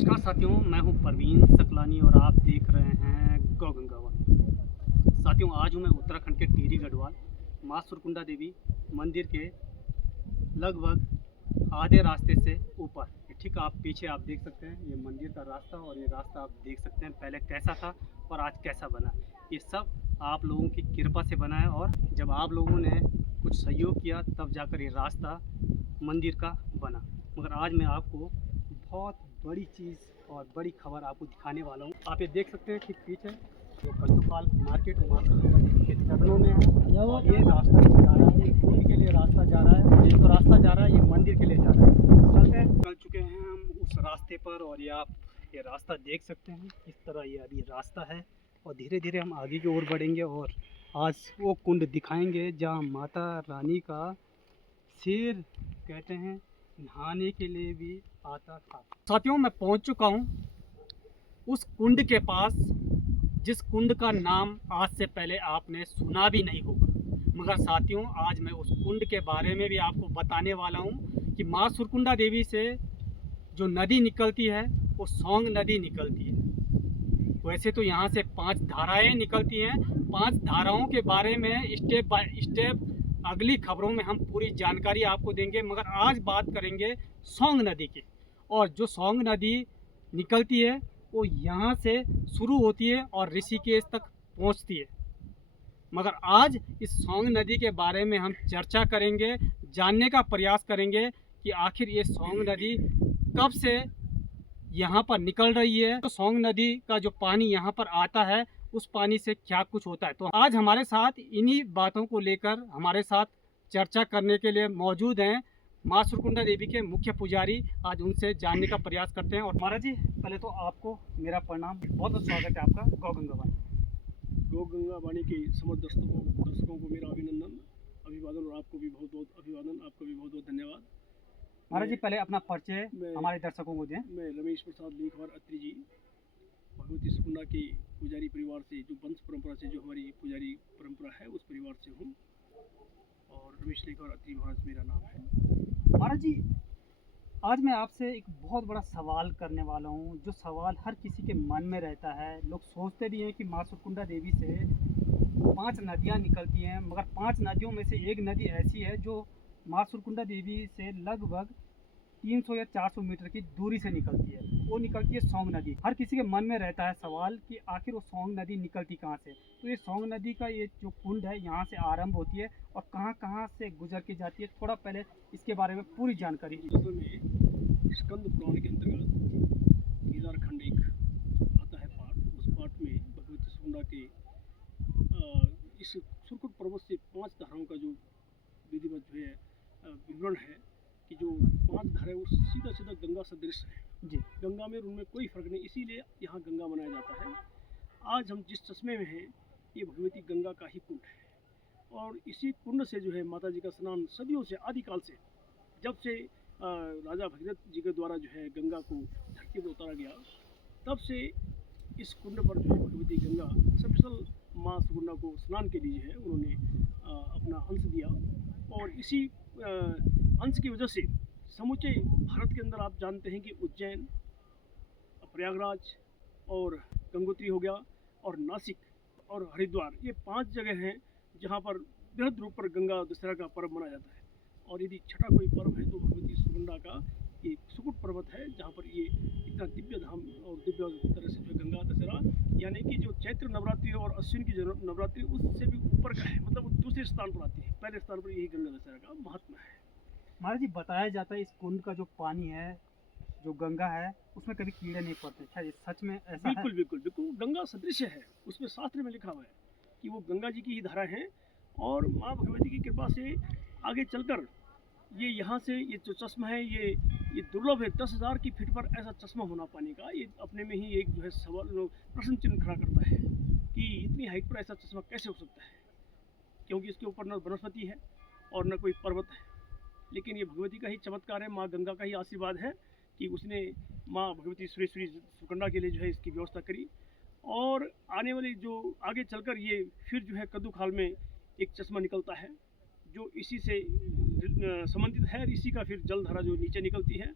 नमस्कार साथियों, मैं हूं परवीन सकलानी और आप देख रहे हैं गौ गंगा वन। साथियों, आज हूं मैं उत्तराखंड के टिहरी गढ़वाल माँ सुरकुंडा देवी मंदिर के लगभग आधे रास्ते से ऊपर। ठीक आप पीछे आप देख सकते हैं ये मंदिर का रास्ता, और ये रास्ता आप देख सकते हैं पहले कैसा था और आज कैसा बना। ये सब आप लोगों की कृपा से बना है, और जब आप लोगों ने कुछ सहयोग किया तब जाकर ये रास्ता मंदिर का बना। मगर आज मैं आपको बहुत बड़ी चीज़ और बड़ी खबर आपको दिखाने वाला हूँ। आप ये देख सकते हैं ठीक पीछे जो कद्दूपाल मार्केट के चरणों में है, और ये रास्ता जा रहा है, ये कुंड के लिए रास्ता जा रहा है। ये जो रास्ता जा रहा है ये मंदिर के लिए जा रहा है। चलते हैं, चल चुके हैं हम उस रास्ते पर, और ये आप ये रास्ता देख सकते हैं इस तरह ये अभी रास्ता है। और धीरे धीरे हम आगे की ओर बढ़ेंगे और आज वो कुंड दिखाएंगे जहाँ माता रानी का शेर कहते हैं नहाने के लिए भी आता था। साथियों, मैं पहुंच चुका हूं उस कुंड के पास जिस कुंड का नाम आज से पहले आपने सुना भी नहीं होगा। मगर साथियों, आज मैं उस कुंड के बारे में भी आपको बताने वाला हूं कि माँ सुरकुंडा देवी से जो नदी निकलती है वो सौंग नदी निकलती है। वैसे तो यहाँ से 5 धाराएं निकलती हैं। 5 धाराओं के बारे में स्टेप बाय स्टेप अगली खबरों में हम पूरी जानकारी आपको देंगे, मगर आज बात करेंगे सौंग नदी की। और जो सौंग नदी निकलती है वो यहाँ से शुरू होती है और ऋषिकेश तक पहुँचती है। मगर आज इस सौंग नदी के बारे में हम चर्चा करेंगे, जानने का प्रयास करेंगे कि आखिर ये सौंग नदी कब से यहाँ पर निकल रही है। तो सौंग नदी का जो पानी यहाँ पर आता है उस पानी से क्या कुछ होता है। तो आज हमारे साथ इन्हीं बातों को लेकर हमारे साथ चर्चा करने के लिए मौजूद हैं माँ सुरकुंडा देवी के मुख्य पुजारी। आज उनसे जानने का प्रयास करते हैं। और महाराज जी, पहले तो आपको मेरा प्रणाम, बहुत बहुत स्वागत है आपका गौ गंगा वाणी। गौ गंगा वाणी के समस्त दर्शकों को मेरा अभिनंदन, अभिवादन, और आपको भी बहुत बहुत अभिवादन, आपको भी बहुत बहुत धन्यवाद। महाराज जी, पहले अपना परिचय हमारे दर्शकों को दें। मैं रमेश प्रसाद लेखवार अत्री जी, भगवती सुकुंडा के पुजारी परिवार से, जो वंश परंपरा से जो हमारी पुजारी परंपरा है उस परिवार से हूँ, और रमेश लेखवार अत्री महाराज मेरा नाम है। महाराज जी, आज मैं आपसे एक बहुत बड़ा सवाल करने वाला हूँ, जो सवाल हर किसी के मन में रहता है। लोग सोचते भी हैं कि माँ सुरकुंडा देवी से 5 नदियाँ निकलती हैं, मगर 5 नदियों में से एक नदी ऐसी है जो माँ सुरकुंडा देवी से लगभग 300 या 400 मीटर की दूरी से निकलती है। वो निकलती है सौंग नदी। हर किसी के मन में रहता है सवाल कि आखिर वो सौंग नदी निकलती कहाँ से। तो ये सौंग नदी का ये जो कुंड है यहाँ से आरंभ होती है और कहाँ कहाँ से गुजर के जाती है, थोड़ा पहले इसके बारे में पूरी जानकारी असल में स्कंद पुराण के अंतर्गत केदारखंड एक आता है पाठ। उस पाठ में भगवती सुकुंडा के इस सुरकुट पर्वत से 5 धाराओं का जो विधिवत जो है विवरण है कि जो 5 धाराएं वो सीधा सीधा गंगा सदृश है जी। गंगा में उनमें कोई फर्क नहीं, इसीलिए यहाँ गंगा मनाया जाता है। आज हम जिस चश्मे में हैं ये भगवती गंगा का ही कुंड है, और इसी कुंड से जो है माता जी का स्नान सदियों से, आदिकाल से, जब से राजा भगीरथ जी के द्वारा जो है गंगा को धरती पर उतारा गया, तब से इस कुंड पर जो है भगवती गंगा स्पेशल माँ सुकुंडा को स्नान के लिए है उन्होंने अपना अंश दिया। और इसी अंश की वजह से समूचे भारत के अंदर आप जानते हैं कि उज्जैन, प्रयागराज और गंगोत्री हो गया, और नासिक और हरिद्वार, ये 5 जगह हैं जहाँ पर बृहद रूप पर गंगा दशहरा का पर्व मनाया जाता है। और यदि छठा कोई पर्व है तो भगवती सुकुंडा का ये सुकुट पर्वत है, जहाँ पर ये इतना दिव्य धाम और दिव्य तरह से जो गंगा दशहरा, यानी कि जो चैत्र नवरात्रि और अश्विन की जो नवरात्रि उससे भी ऊपर का है, मतलब वो दूसरे स्थान पर आती है, पहले स्थान पर यही गंगा दशहरा का महात्मा है। महाराज जी, बताया जाता है इस कुंड का जो पानी है, जो गंगा है, उसमें कभी कीड़े नहीं पड़ते। क्या ये सच में ऐसा बिल्कुल है? बिल्कुल बिल्कुल, गंगा सदृश है, उसमें शास्त्र में लिखा हुआ है कि वो गंगा जी की ही धारा है। और माँ भगवती की कृपा से आगे चलकर ये यहाँ से ये जो चश्मा है ये दुर्लभ है। 10,000 की फीट पर ऐसा चश्मा होना पानी का, ये अपने में ही एक जो है सवाल, प्रश्न चिन्ह खड़ा करता है कि इतनी हाइट पर ऐसा चश्मा कैसे हो सकता है, क्योंकि इसके ऊपर न वनस्पति है और न कोई पर्वत है। लेकिन ये भगवती का ही चमत्कार है, माँ गंगा का ही आशीर्वाद है कि उसने माँ भगवती सुरेश्वरी सुकंडा के लिए जो है इसकी व्यवस्था करी। और आने वाली जो आगे चलकर ये फिर जो है कद्दू खाल में एक चश्मा निकलता है जो इसी से संबंधित है। इसी का फिर जलधारा जो नीचे निकलती है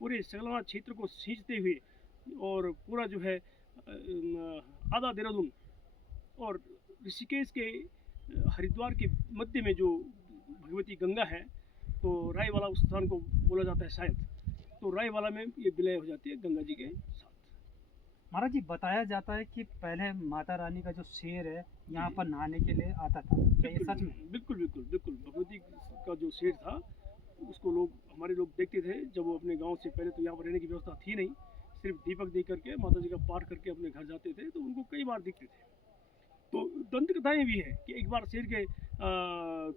पूरे सगलवा क्षेत्र को सींचते हुए और पूरा जो है आधा देहरादून और ऋषिकेश के हरिद्वार के मध्य में जो भगवती गंगा है, तो राय वाला उस स्थान को बोला जाता है शायद, तो राय वाला में ये विलय हो जाती है गंगा जी के साथ। महाराज जी, बताया जाता है कि पहले माता रानी का जो शेर है यहाँ जी। पर नहाने के लिए आता था, क्या ये बिल्कुल सच में? बिल्कुल बिल्कुल बिल्कुल भगवती का जो शेर था उसको हमारे लोग देखते थे जब वो अपने गांव से, पहले तो यहाँ पर रहने की व्यवस्था थी नहीं, सिर्फ दीपक दे करके माता जी का पाठ करके अपने घर जाते थे, तो उनको कई बार दिखते थे। तो दंत कथाएं भी है कि एक बार शेर के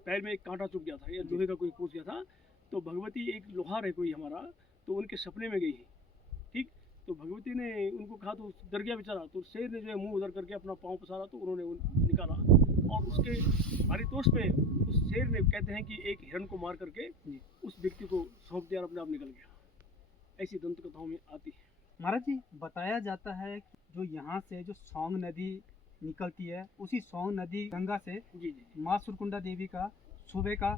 पैर में एक कांटा चुभ गया था या लोहे का कोई पूछ गया था, तो भगवती, एक लोहार है कोई हमारा, तो उनके सपने में गई, ठीक, तो भगवती ने उनको कहा तो डर गया बेचारा, तो शेर ने जो है मुंह उधर करके अपना पाँव पसारा, तो उन्होंने निकाला और उसके पारितोष में उस शेर ने, कहते हैं कि एक हिरण को मार करके उस व्यक्ति को सौंप दिया और अपने आप निकल गया। ऐसी दंत कथाओं में आती है। महाराज जी, बताया जाता है कि जो यहाँ से जो सोंग नदी निकलती है, उसी सोंग नदी गंगा से जी जी जी माँ सुरकुंडा देवी का सुबह का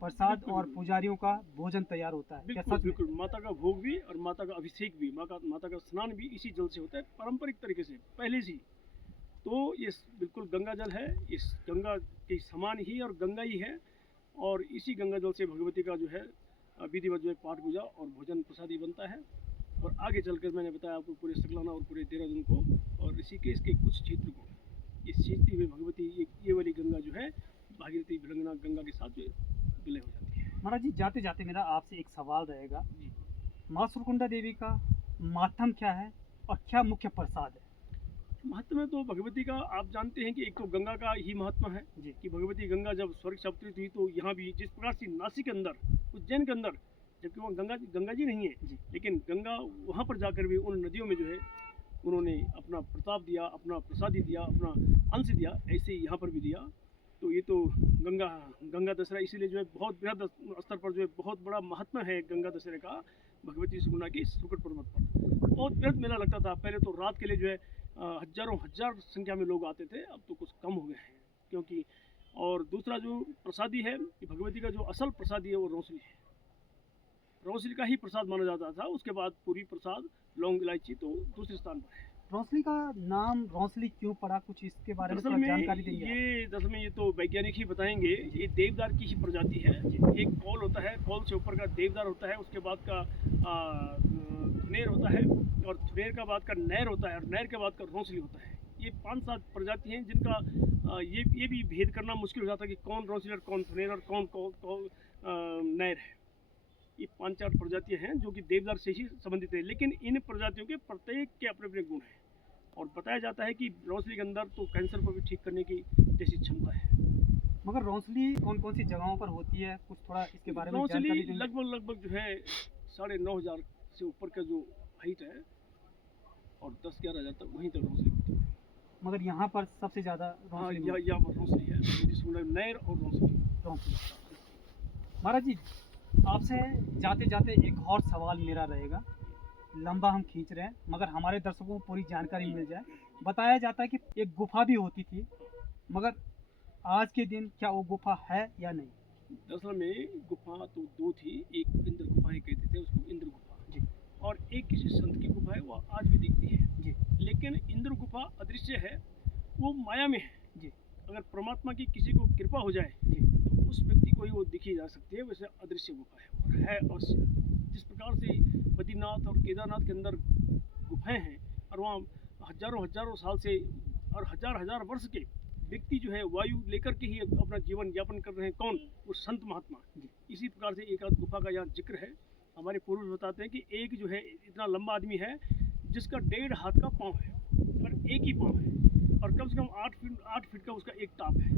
प्रसाद बिल्कुल, और पुजारियों का भोजन तैयार होता है, क्या बिल्कुल सच में? बिल्कुल माता का भोग भी और माता का अभिषेक भी, माता का स्नान भी इसी जल से होता है, पारंपरिक तरीके से पहले से ही। तो ये बिल्कुल गंगा जल है, इस गंगा के समान ही और गंगा ही है, और इसी गंगा जल से भगवती का जो है विधिवत जो है पाठ पूजा और भोजन प्रसादी बनता है। और आगे चलकर मैंने बताया आपको पूरे सकलाना और पूरे देहरादून को और ऋषिकेश के कुछ क्षेत्र को ये सींचती हुई भगवती, ये वाली गंगा जो है भागीरथी भिलंगना गंगा के साथ जो है विलय हो जाती है। महाराज जी, जाते जाते मेरा आपसे एक सवाल रहेगा, जी। माँ सुरकुंडा देवी का मातम क्या है और क्या मुख्य प्रसाद है? महत्व में तो भगवती का आप जानते हैं कि एक तो गंगा का ही महत्व है जी। कि भगवती गंगा जब स्वर्ग से अवतरित हुई, तो यहाँ भी जिस प्रकार से नासिक के अंदर, उज्जैन के अंदर, जबकि वहाँ गंगा जी नहीं है, जी। लेकिन गंगा वहाँ पर जाकर भी उन नदियों में जो है उन्होंने अपना प्रताप दिया, अपना प्रसादी दिया, अपना अंश दिया, ऐसे ही यहाँ पर भी दिया। तो ये तो गंगा दशहरा इसीलिए जो है बहुत बृहद स्तर पर जो है बहुत बड़ा महत्व है गंगा दशहरे का भगवती सुगुना की सुकट पर्वत पर। बहुत बृहद मेला लगता था पहले, तो रात के लिए जो है हजारों हजार संख्या में लोग आते थे, अब तो कुछ कम हो गए हैं क्योंकि। और दूसरा जो प्रसादी है कि भगवती का जो असल प्रसादी है वो रोसली है, रोसली का ही प्रसाद माना जाता था, उसके बाद पूरी प्रसाद, लौंग इलायची तो दूसरे स्थान पर है। रोसली का नाम रोसली क्यों पड़ा, कुछ इसके बारे में दरअसल थोड़ा में जानकारी देंगे आप? दरअसल में ये तो वैज्ञानिक ही बताएंगे, ये देवदार की ही प्रजाति है। एक कौल होता है, कौल से ऊपर का देवदार होता है, उसके बाद का थुनेर होता है, और थुनेर का बाद का नैर होता है, और नैर के बाद का रोसली होता है। ये 5-7 प्रजाति हैं जिनका ये भी भेद करना मुश्किल हो जाता है कि कौन रोसली और कौन थुनेर और कौन नैर है। ये 5-4 प्रजातियां हैं जो कि देवदार से ही संबंधित है, लेकिन इन प्रजातियों के प्रत्येक के अपने अपने गुण हैं। और बताया जाता है कि रोसली के अंदर तो कैंसर को भी ठीक करने की जैसी क्षमता है। मगर रोसली कौन कौन सी जगहों पर होती है, कुछ थोड़ा इसके बारे में रोसली जानकारी देंगे? लगभग जो है 9,500 से ऊपर का जो हाइट है, और 10-11 हज़ार तक वहीं तक रोसली होती है। मगर यहाँ पर सबसे ज़्यादा हाँ, रोसली यहाँ पर रोसली है, जिसमें नैर और रोसली। रोसली। महाराज जी, आपसे जाते जाते एक और सवाल मेरा रहेगा, लंबा हम खींच रहे हैं मगर हमारे दर्शकों को पूरी जानकारी मिल जाए। बताया जाता है कि एक गुफा भी होती थी, मगर आज के दिन क्या वो गुफा है या नहीं? दरअसल में गुफा तो 2 थी, एक इंद्र गुफाएं कहते थे उसको, इंद्र गुफा जी। और एक किसी संत की गुफा है, वो आज भी दिखती है जी। लेकिन इंद्र गुफा अदृश्य है, वो माया में है जी। अगर परमात्मा की किसी को कृपा हो जाए जी। तो उस व्यक्ति को ही वो दिखी जा सकती है। वैसे अदृश्य गुफा है अवश्य। जिस प्रकार से बद्रीनाथ और केदारनाथ के अंदर गुफाएं हैं और वहाँ हजारों साल से और हजार वर्ष के व्यक्ति जो है वायु लेकर के ही अपना जीवन यापन कर रहे हैं, कौन? वो संत महात्मा। इसी प्रकार से एक आध गुफा का यहाँ जिक्र है। हमारे पूर्वज बताते हैं कि एक जो है इतना लंबा आदमी है जिसका 1.5 हाथ का पाँव है और एक ही पाँव है, और कम से कम 8 फीट का उसका एक टाप है।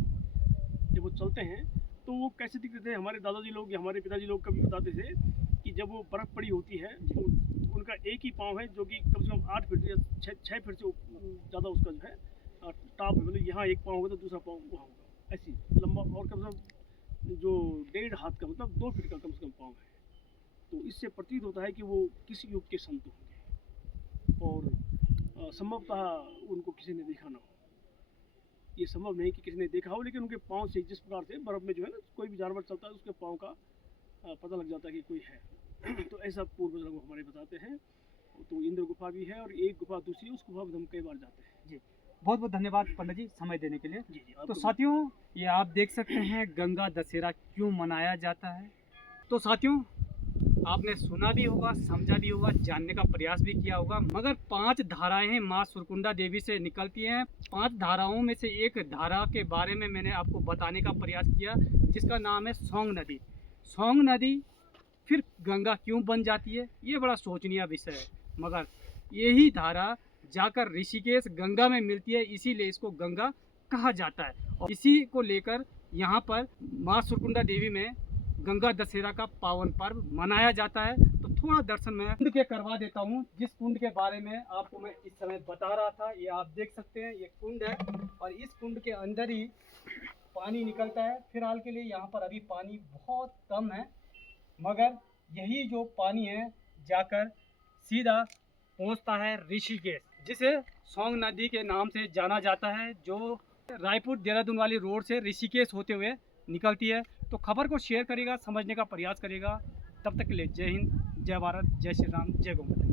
जब वो चलते हैं तो वो कैसे दिखते थे, हमारे दादाजी लोग या हमारे पिताजी लोग कभी बताते थे कि जब वो बर्फ़ पड़ी होती है तो उनका एक ही पाँव है जो कि कम से कम 8 फीट या 6 फीट से ज़्यादा उसका जो है टाप है। मतलब यहाँ एक पाँव होगा तो दूसरा पाँव वहाँ होगा, ऐसी लंबा, और कम से कम जो 1.5 हाथ का मतलब 2 फीट का कम से कम पाँव है। तो इससे प्रतीत होता है कि वो किस युग के संत होंगे, और संभवतः उनको किसी ने देखा ना हो। ये संभव नहीं कि किसी ने देखा हो, लेकिन उनके पाँव से, जिस प्रकार से बर्फ़ में जो है ना कोई भी जानवर चलता है उसके पाँव का पता लग जाता है कि कोई है। तो ऐसा पूर्वज लोग हमारे बताते हैं। तो इंद्र गुफा भी है और एक गुफा दूसरी, उस गुफा में हम कई बार जाते हैं। जी, बहुत बहुत धन्यवाद पंडित जी समय देने के लिए। जी जी, तो आपको साथियों, ये आप देख सकते हैं गंगा दशहरा क्यों मनाया जाता है। तो साथियों, आपने सुना भी होगा, समझा भी होगा, जानने का प्रयास भी किया होगा, मगर 5 धाराएं माँ सुरकुंडा देवी से निकलती हैं। 5 धाराओं में से एक धारा के बारे में मैंने आपको बताने का प्रयास किया, जिसका नाम है सोंग नदी। सोंग नदी फिर गंगा क्यों बन जाती है, ये बड़ा सोचनीय विषय है, मगर यही धारा जाकर ऋषिकेश गंगा में मिलती है, इसीलिए इसको गंगा कहा जाता है। और इसी को लेकर यहाँ पर माँ सुरकुंडा देवी में गंगा दशहरा का पावन पर्व मनाया जाता है। तो थोड़ा दर्शन मैं कुंड के करवा देता हूँ, जिस कुंड के बारे में आपको मैं इस समय बता रहा था। ये आप देख सकते हैं, ये कुंड है और इस कुंड के अंदर ही पानी निकलता है। फिलहाल के लिए यहाँ पर अभी पानी बहुत कम है, मगर यही जो पानी है जाकर सीधा पहुँचता है ऋषिकेश, जिसे सोंग नदी के नाम से जाना जाता है, जो रायपुर देहरादून वाली रोड से ऋषिकेश होते हुए निकलती है। तो खबर को शेयर करेगा, समझने का प्रयास करेगा। तब तक के लिए जय हिंद, जय भारत, जय श्री राम, जय गौ माता।